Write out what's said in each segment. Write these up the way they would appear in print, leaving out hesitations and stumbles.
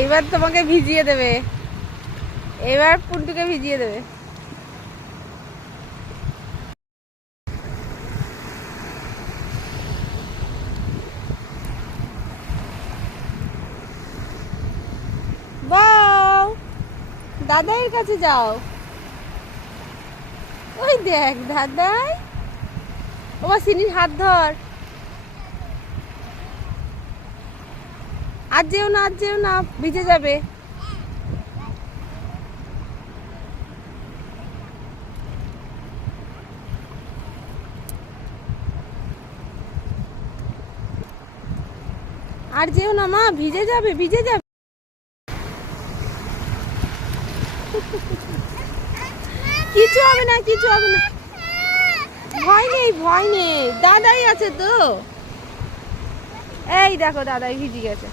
এইবার তোমাকে ভিজিয়ে দেবে, এবার পুন্টুকে ভিজিয়ে দেবে। বাও, দাদাইয়ের কাছে যাও। ওই দেখ দাদাই, ওমা সিনির হাত ধর। আর যেও না, আর যেও না, ভিজে যাবে। আর যেও না মা, ভিজে যাবে, ভিজে যাবে। কিছু হবে না, কিছু হবে না, ভয় নেই, ভয় নেই, দাদাই আছে তো। এই দেখো দাদাই ভিজে গেছে,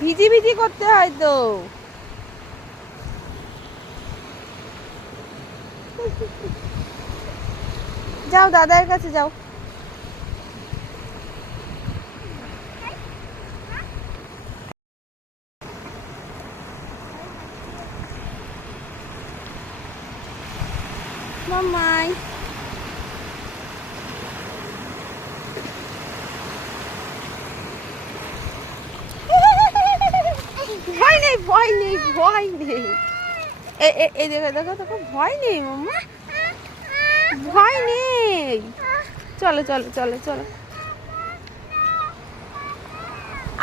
ভিজি ভিজি করতে হয় তো। যাও দাদার কাছে যাও। মামাই, ভয় নেই, ভয় নেই, ভয় নেই। এই দেখো দেখো দেখো, ভয় নেই মাম্মা, ভয় নেই। চলো চলো চলো চলো,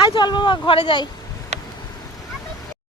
আয় চল বাবা, ঘরে যাই।